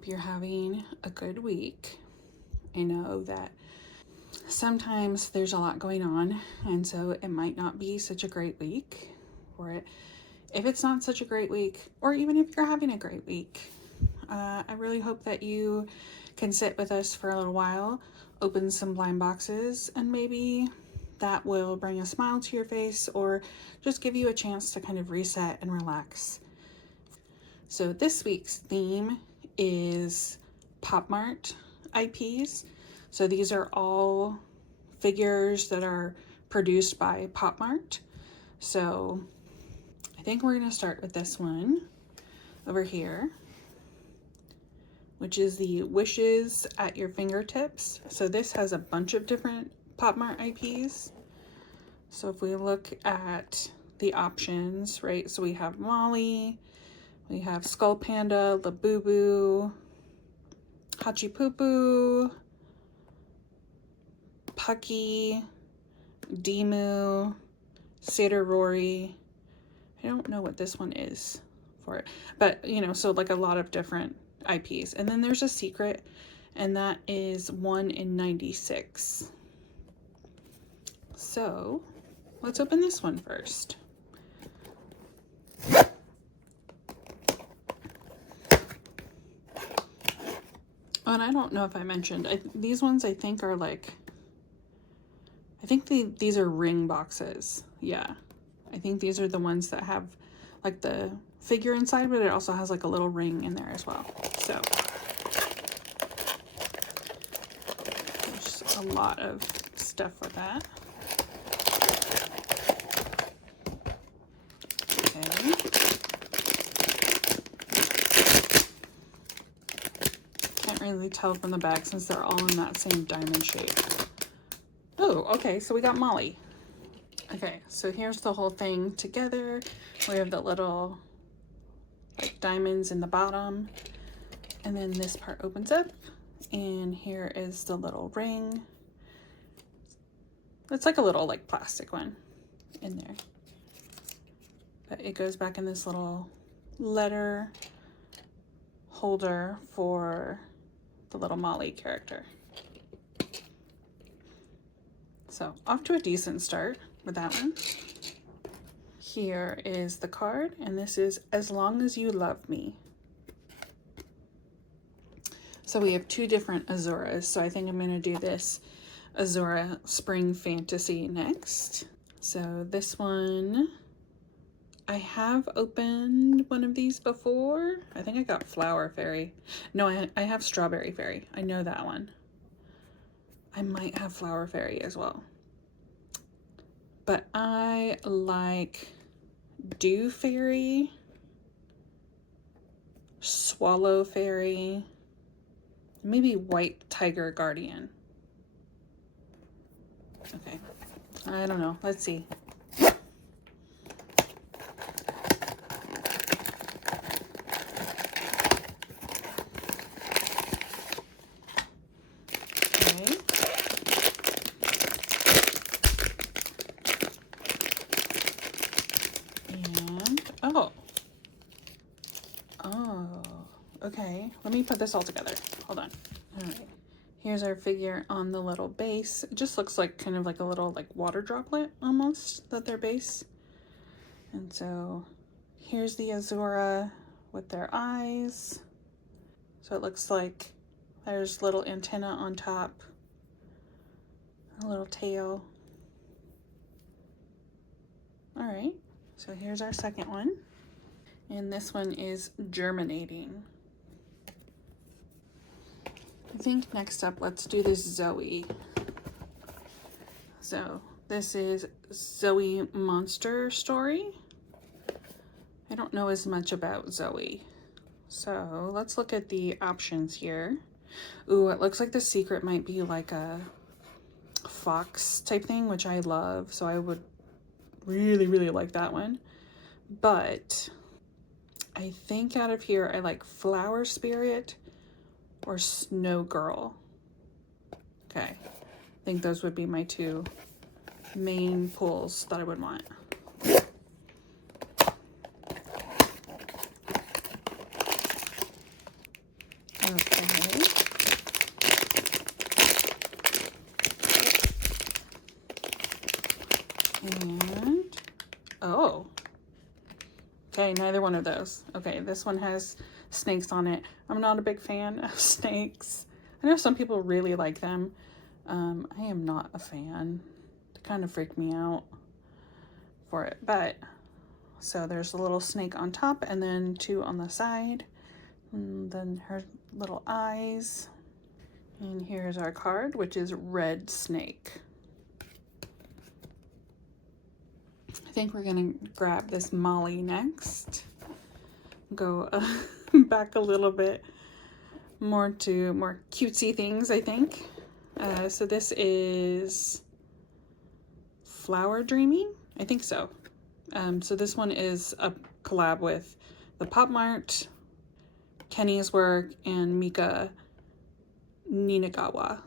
hope you're having a good week. I know that sometimes there's a lot going on, and so it might not be such a great week. Or if it's not such a great week, or even if you're having a great week, I really hope that you can sit with us for a little while, open some blind boxes, and maybe that will bring a smile to your face or just give you a chance to kind of reset and relax. So this week's theme is Popmart IPs. So these are all figures that are produced by Popmart. So I think we're going to start with this one over here, which is the Wishes at Your Fingertips. So this has a bunch of different Popmart IPs. So if we look at the options, right? So we have Molly, we have Skull Panda, Labubu, Hachipupu, Pucky, Dimoo, Satyr Rory. I don't know what this one is for it, but you know, so like a lot of different IPs. And then there's a secret, and that is 1 in 96. So let's open this one first. Oh, and I don't know if I mentioned, these ones I think are like, I think these are ring boxes. Yeah, I think these are the ones that have like the figure inside, but it also has like a little ring in there as well. So there's a lot of stuff with that. Okay. Can't really tell from the bag since they're all in that same diamond shape. Oh, okay, so we got Molly. Okay, so here's the whole thing together. We have the little like diamonds in the bottom, and then this part opens up, and here is the little ring. It's like a little like plastic one in there, but it goes back in this little letter holder for the little Molly character. So off to a decent start with that one. Here is the card, and this is As Long As You Love Me. So we have two different Azuras, so I think I'm going to do this Azura Spring Fantasy next. So this one, I have opened one of these before. I think I got Flower Fairy. No, I have Strawberry Fairy. I know that one. I might have Flower Fairy as well. But I like Dew Fairy, Swallow Fairy, maybe White Tiger Guardian. Okay, I don't know. Let's see. Okay, let me put this all together. Hold on. All right, here's our figure on the little base. It just looks like kind of like a little like water droplet almost, that their base. And so here's the Azura with their eyes. So it looks like there's little antenna on top, a little tail. All right, so here's our second one. And this one is Germinating. I think next up, let's do this Zoe. So this is Zoe Monster Story. I don't know as much about Zoe. So let's look at the options here. Ooh, it looks like the secret might be like a fox type thing, which I love. So I would really, really like that one. But I think out of here, I like Flower Spirit or Snow Girl. Okay, I think those would be my two main pulls that I would want. And, oh, okay, neither one of those. Okay, this one has snakes on it. I'm not a big fan of snakes. I know some people really like them. I am not a fan. They kind of freak me out for it. But, so there's a little snake on top and then two on the side. And then her little eyes. And here's our card, which is Red Snake. I think we're gonna grab this Molly next. Go back a little bit more to more cutesy things, I think. So this is Flower Dreaming, I think so. So this one is a collab with the Popmart, Kenny's work, and Mika Ninagawa.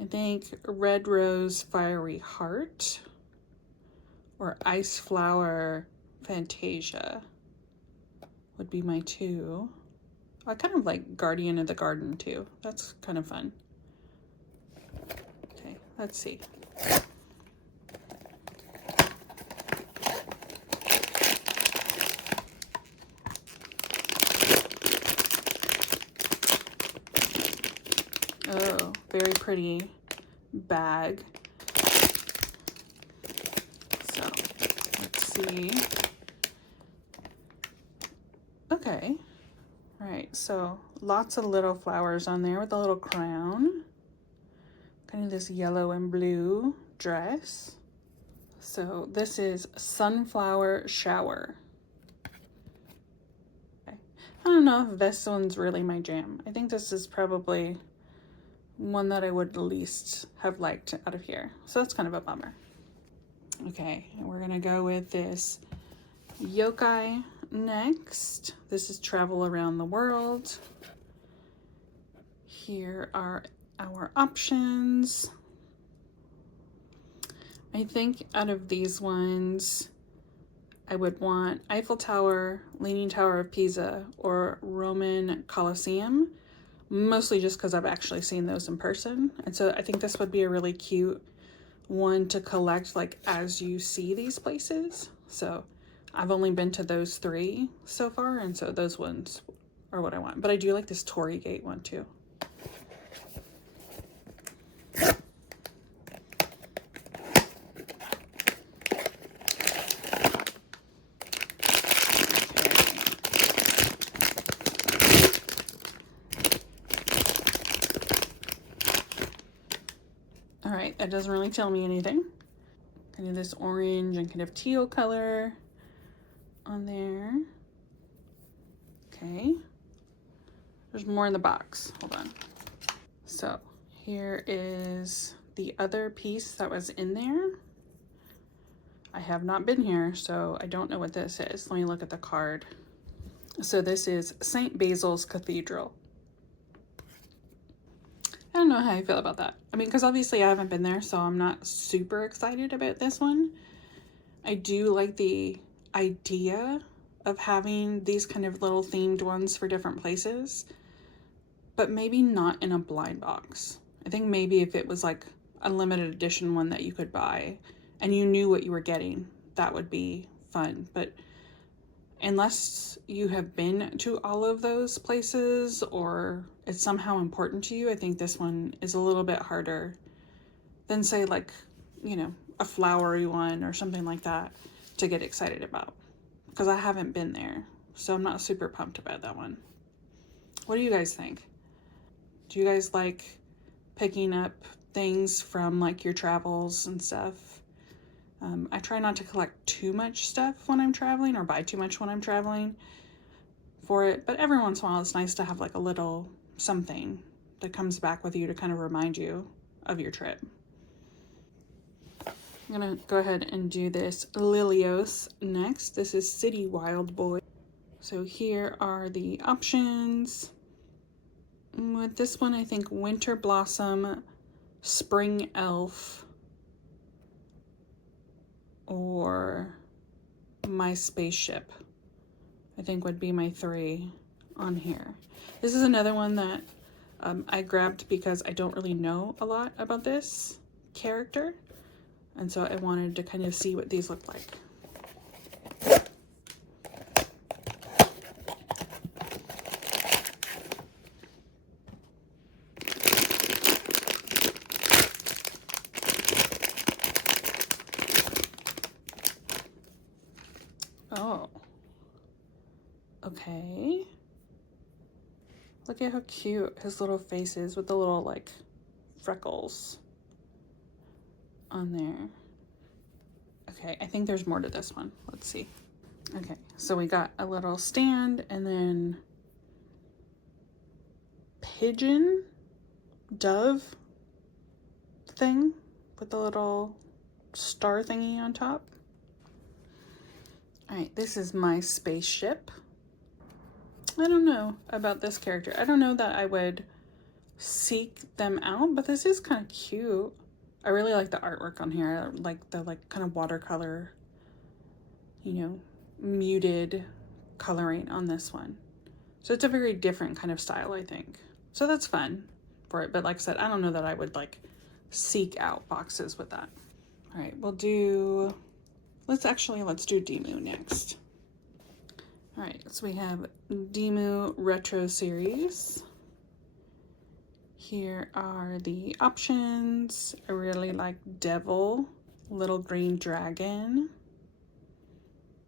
I think Red Rose Fiery Heart or Ice Flower Fantasia would be my two. I kind of like Guardian of the Garden too. That's kind of fun. Okay, let's see. Oh, very pretty bag. So, let's see. Okay. All right, so lots of little flowers on there with a little crown. Kind of this yellow and blue dress. So this is Sunflower Shower. Okay. I don't know if this one's really my jam. I think this is probably one that I would least have liked out of here. So that's kind of a bummer. Okay, and we're gonna go with this Yokai next. This is Travel Around the World. Here are our options. I think out of these ones, I would want Eiffel Tower, Leaning Tower of Pisa, or Roman Colosseum. Mostly just because I've actually seen those in person. And so I think this would be a really cute one to collect like as you see these places. So I've only been to those three so far, and so those ones are what I want. But I do like this Tory Gate one too. All right, that doesn't really tell me anything. Kind of this orange and kind of teal color on there. Okay. There's more in the box. Hold on. So here is the other piece that was in there. I have not been here, so I don't know what this is. Let me look at the card. So this is St. Basil's Cathedral. I don't know how I feel about that. I mean, because obviously I haven't been there, so I'm not super excited about this one. I do like the idea of having these kind of little themed ones for different places, but maybe not in a blind box. I think maybe if it was like a limited edition one that you could buy and you knew what you were getting, that would be fun. But unless you have been to all of those places or it's somehow important to you, I think this one is a little bit harder than say like, you know, a flowery one or something like that to get excited about, because I haven't been there. So I'm not super pumped about that one. What do you guys think? Do you guys like picking up things from like your travels and stuff? I try not to collect too much stuff when I'm traveling or buy too much when I'm traveling for it, but every once in a while it's nice to have like a little something that comes back with you to kind of remind you of your trip. I'm gonna go ahead and do this Lilios next. This is City Wild Boy. So here are the options. With this one, I think Winter Blossom, Spring Elf, or My Spaceship, I think would be my three on here. This is another one that I grabbed because I don't really know a lot about this character. And so I wanted to kind of see what these look like. Oh, okay. Look at how cute his little face is with the little like freckles on there. Okay, I think there's more to this one. Let's see. Okay, so we got a little stand and then pigeon, dove thing with the little star thingy on top. All right, this is my spaceship. I don't know about this character. I don't know that I would seek them out, but this is kind of cute. I really like the artwork on here. I like the kind of watercolor, you know, muted coloring on this one. So it's a very different kind of style, I think. So that's fun for it. But like I said, I don't know that I would like seek out boxes with that. All right, we'll do, let's do Dimoo next. All right, so we have Dimoo Retro Series. Here are the options. I really like Devil, Little Green Dragon,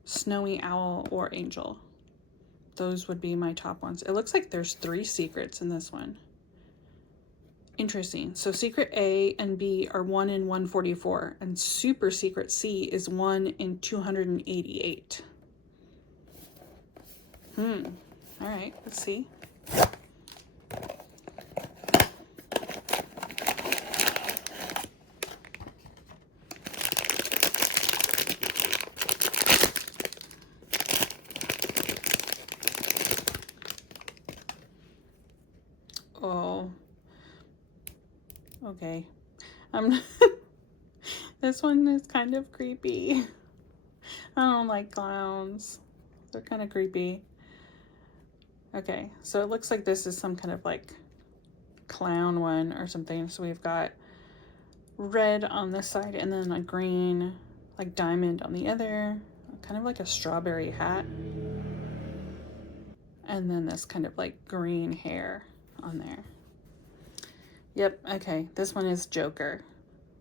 Snowy Owl, or Angel. Those would be my top ones. It looks like there's 3 secrets in this one. Interesting. So secret A and B are 1 in 144, and super secret C is 1 in 288. All right, let's see. Oh, okay. This one is kind of creepy. I don't like clowns. They're kind of creepy. Okay, so it looks like this is some kind of like clown one or something. So we've got red on this side and then a green like diamond on the other, kind of like a strawberry hat. And then this kind of like green hair on there. Yep, okay, this one is Joker.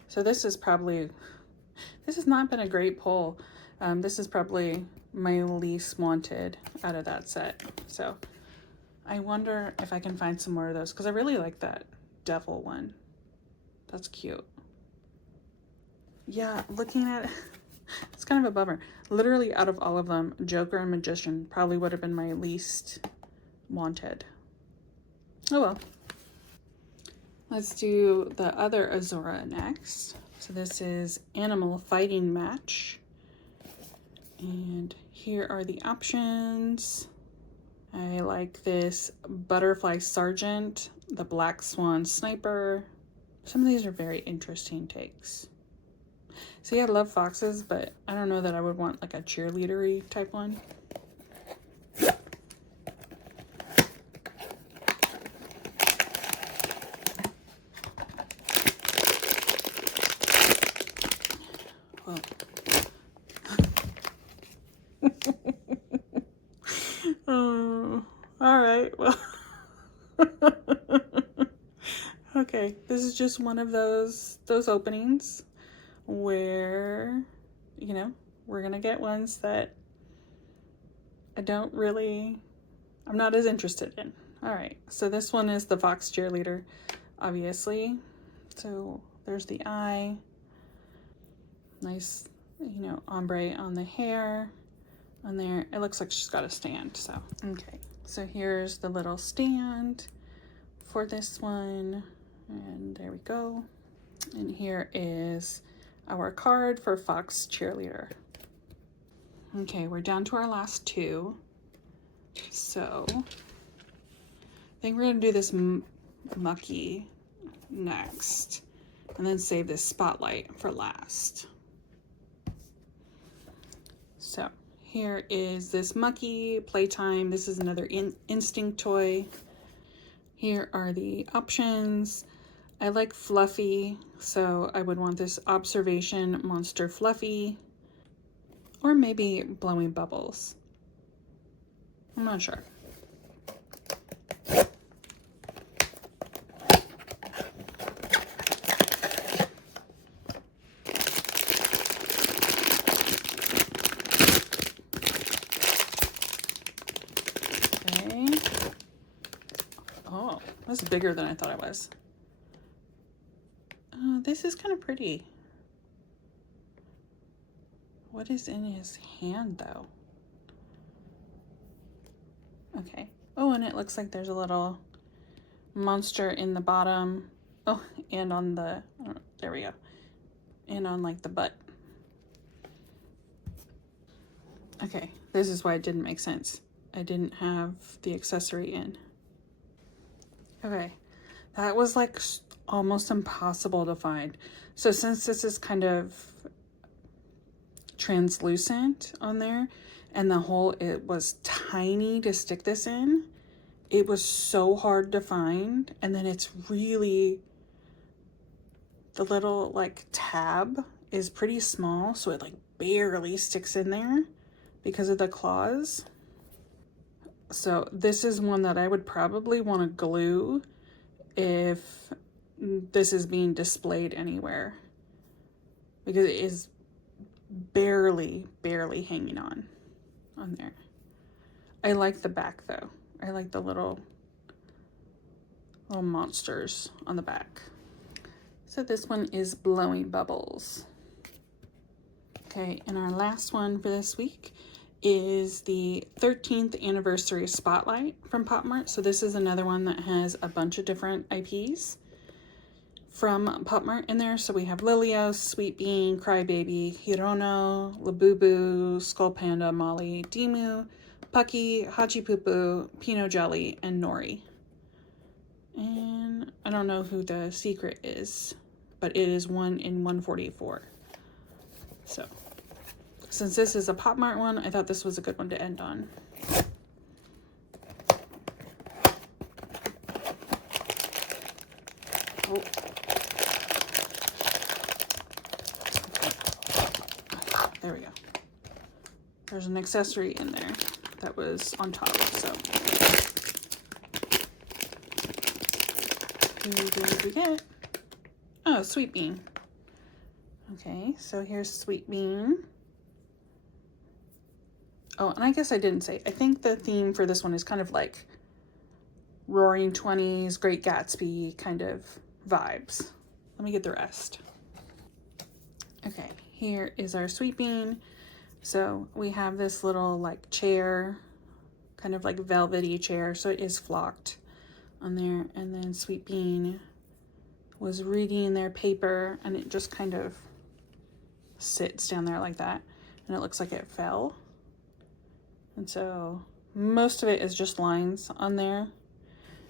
So this has not been a great pull. This is probably my least wanted out of that set. So I wonder if I can find some more of those because I really like that devil one. That's cute. Yeah, looking at it, it's kind of a bummer. Literally out of all of them, Joker and Magician probably would have been my least wanted. Oh well. Let's do the other Azura next. So this is Animal Fighting Match. And here are the options. I like this Butterfly Sergeant, the Black Swan Sniper. Some of these are very interesting takes. See, I love foxes, but I don't know that I would want like a cheerleader-y type one. Well. Oh, all right, well. Okay, this is just one of those openings where, you know, we're gonna get ones that I'm not as interested in. All right, so this one is the Fox Cheerleader, obviously. So there's the eye, nice, you know, ombre on the hair on there. It looks like she's got a stand, so. Okay, so here's the little stand for this one, and there we go. And here is our card for Fox Cheerleader. Okay, we're down to our last 2. So I think we're gonna do this Mucky next and then save this Spotlight for last. So here is this Mucky Playtime. This is another Instinct toy. Here are the options. I like fluffy, so I would want this Observation Monster Fluffy, or maybe Blowing Bubbles. I'm not sure. Okay. Oh, that's bigger than I thought it was. This is kind of pretty. What is in his hand, though? Okay. Oh, and it looks like there's a little monster in the bottom. Oh, and on the, there we go. And on like the butt. Okay, this is why it didn't make sense. I didn't have the accessory in. Okay, that was like almost impossible to find. So since this is kind of translucent on there, and the hole, it was tiny to stick this in, it was so hard to find. And then it's really, the little like tab is pretty small, so it like barely sticks in there because of the claws. So this is one that I would probably want to glue if this is being displayed anywhere, because it is barely hanging on there. I like the back though. I like the little monsters on the back. So this one is Blowing Bubbles. Okay, and our last one for this week is the 13th anniversary spotlight from Popmart. So this is another one that has a bunch of different IPs from Popmart in there. So we have Lilios, Sweet Bean, Crybaby, Hirono, Labubu, Skull Panda, Molly, Dimoo, Pucky, Hachi Pupu, Pinot Jelly, and Nori. And I don't know who the secret is, but it is 1 in 144. So since this is a Popmart one, I thought this was a good one to end on. Oh. There we go. There's an accessory in there that was on top, so. Who did we get? Oh, Sweet Bean. Okay, so here's Sweet Bean. Oh, and I guess I didn't say, I think the theme for this one is kind of like Roaring 20s, Great Gatsby kind of vibes. Let me get the rest. Okay, here is our Sweet Bean. So we have this little like chair, kind of like velvety chair, so it is flocked on there. And then Sweet Bean was reading their paper, and it just kind of sits down there like that, and it looks like it fell. And so most of it is just lines on there.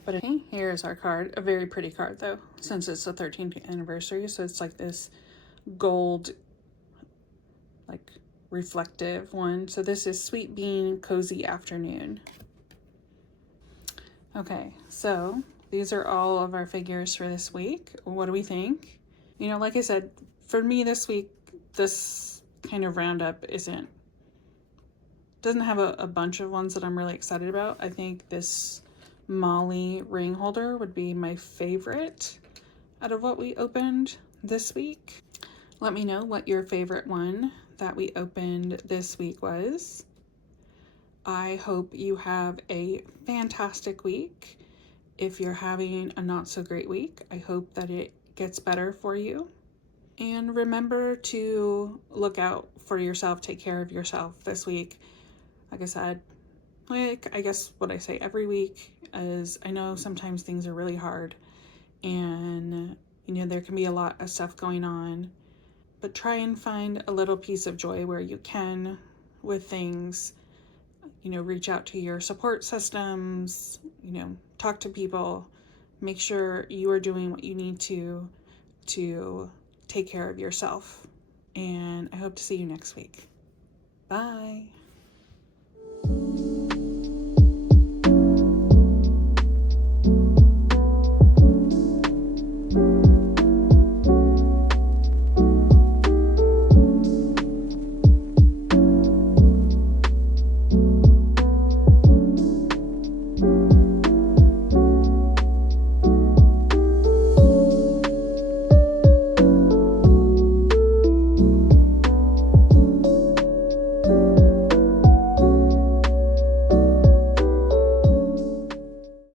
But okay, here's our card. A very pretty card though, since it's the 13th anniversary. So it's like this gold, like reflective one. So this is Sweet Bean Cozy Afternoon. Okay, so these are all of our figures for this week. What do we think? You know, like I said, for me this week, this kind of roundup doesn't have a bunch of ones that I'm really excited about. I think this Molly ring holder would be my favorite out of what we opened this week. Let me know what your favorite one that we opened this week was. I hope you have a fantastic week. If you're having a not so great week, I hope that it gets better for you. And remember to look out for yourself, take care of yourself this week. Like I said, like I guess what I say every week is, I know sometimes things are really hard and you know there can be a lot of stuff going on, but try and find a little piece of joy where you can with things. You know, reach out to your support systems, you know, talk to people, make sure you are doing what you need to take care of yourself. And I hope to see you next week. Bye.